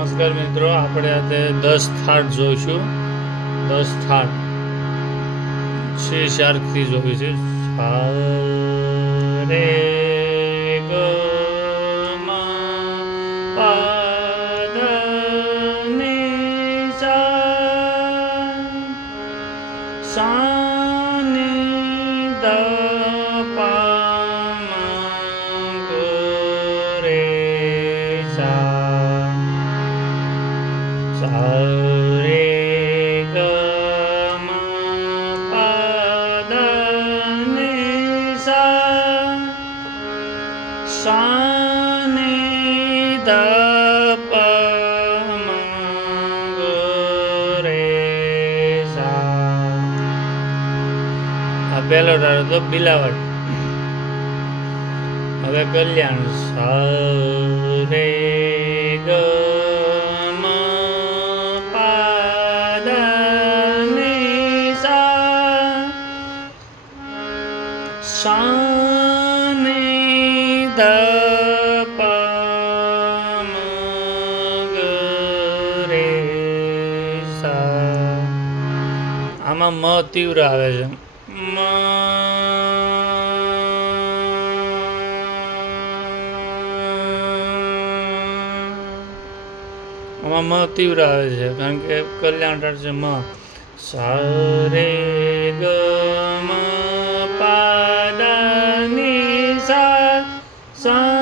નમસ્કાર મિત્રો, આપણે આજે દસ થાળ જોઈશું. દસ થાળ. શ્રી શાર્કથી જોઈ છે. રે ગ પહેલો ધારો તો બિલાવટ. હવે કલ્યાણ સા રે આમાં મ તીવ્ર આવે છે. આમાં મ તીવ્ર આવે છે, કારણ કે કલ્યાણ ટાળ છે મ. સારે ગ મ પા સા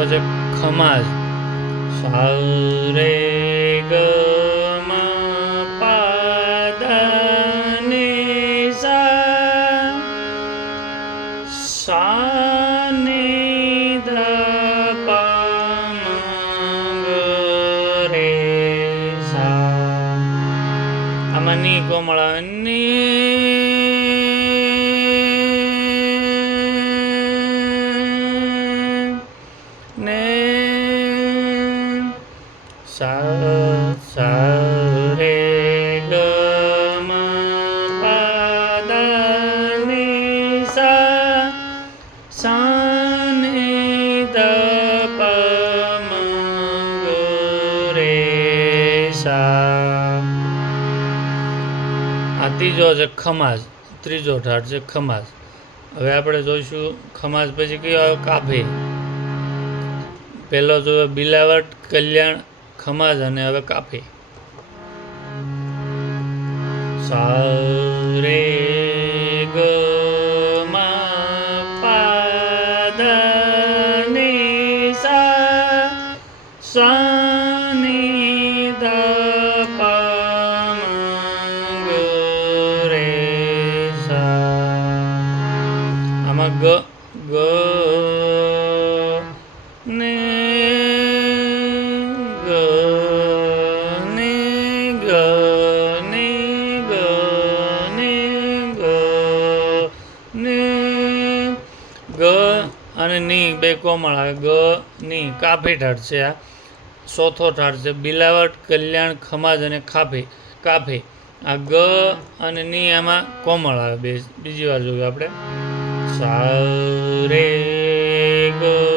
હવે ત્રીજો છે ખમાજ સા રે ગ મ પા આ ત્રીજો છે ખમાજ, ત્રીજો ઠાઠ છે ખમાજ. હવે આપણે જોઈશું ખમાજ પછી કયો કાફી. પહેલો જોયો બિલાવટ, કલ્યાણ, ખમાજ અને હવે કાફી. સા રે ની બે કોમળ આવે, ગ ની કાફી ઠાઠ છે આ. ચોથો ઠાઠ છે, બિલાવટ, કલ્યાણ, ખમાજ અને ખાફી કાફી આ ગ અને ની એમાં કોમળ આવે, બે, બીજી વાર જોયું આપણે. સા ગ.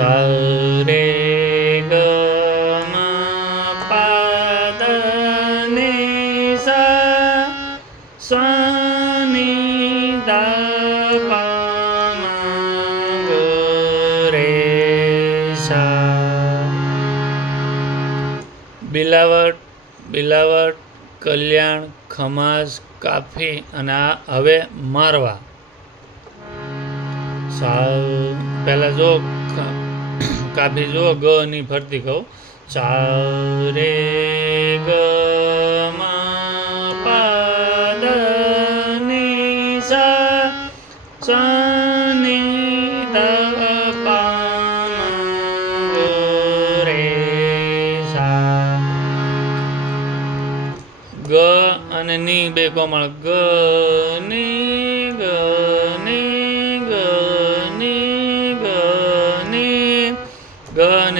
સા સા રે ગ દ નિ સા સા નિ ધ પ મ રે સા બિલાવટ બિલાવટ કલ્યાણ ખમાસ કાફી અને આ હવે મારવા. સાવ પહેલાં જો ખ- જુઓ ગ ની ફરતી કહું. સા રે ગ ગ અને ની બે કોમળ. ગ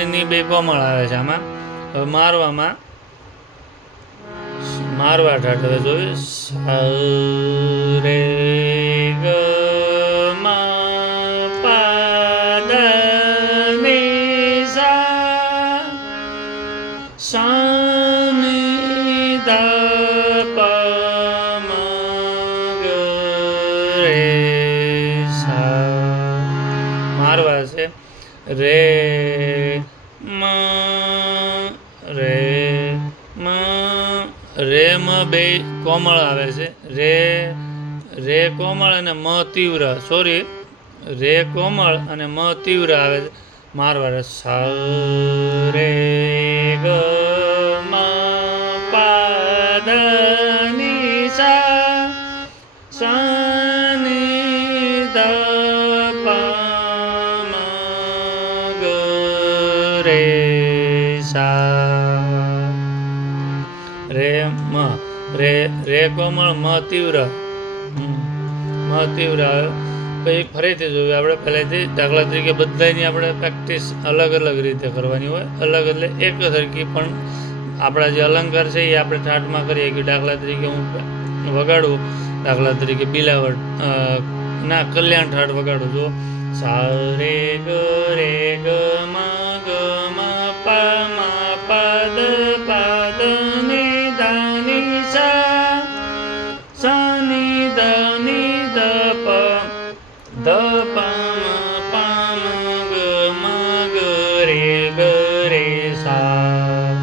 ની બે કોમળ આવે છે આમાં. હવે મારવામાં મારવા ઠાઠ હવે જોયું? રે મારવા છે. રે બે કોમળ આવે છે. રે રે કોમળ અને મ તીવ્ર. સોરી રે કોમળ અને મ તીવ્ર આવે છે. મારવા રે સા રે, ગ, મ, પા, ધ, ની, સા સા રે સા. રે, મ. રે રે કોમળ મ તીવ્ર મ પછી ફરીથી જોયું. આપણે પહેલેથી દાખલા તરીકે બધાની આપણે પ્રેક્ટિસ અલગ અલગ રીતે કરવાની હોય. અલગ એટલે એક સરખી પણ આપણા જે અલંકાર છે એ આપણે ઠાઠમાં કરીએ કે દાખલા તરીકે હું વગાડું, દાખલા તરીકે બિલાવટ ના, કલ્યાણ ઠાટ વગાડું. જો સા, રે, ગ રે, ગ, મ ગ, મ, પ, મ ધ પ મ પ મ ગ મ ગ રે ગ રે સા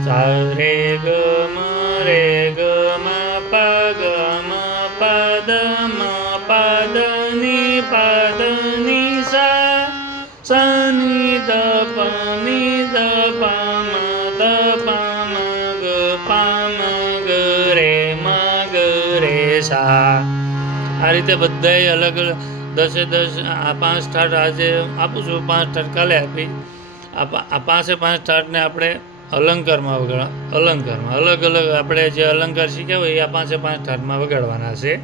સા રે ગ મ રે ગ મ પ ગ મ પ દ મ પ દ ની પ દ ની સા સા ની દ પ ની દ પ મ દ પ મ ગ પ મ ગ રે મ ગ રે સા આ રીતે બધાએ અલગ અલગ દસે દસ, આ પાંચ ઠાઠ આજે આપું છું, પાંચ ઠાઠ કાલે આપી. આ પાંચે પાંચ ઠાઠને આપણે અલંકારમાં વગાડ અલંકારમાં, અલગ અલગ આપણે જે અલંકાર શીખ્યા હોય એ આ પાંચે પાંચ ઠાઠમાં વગાડવાના છે.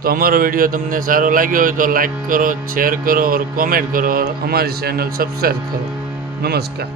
તો અમારો વીડિયો તમને સારો લાગ્યો હોય તો લાઈક કરો, શેર કરો, ઓર કોમેન્ટ કરો, ઓર અમારી ચેનલ સબસ્ક્રાઈબ કરો. નમસ્કાર.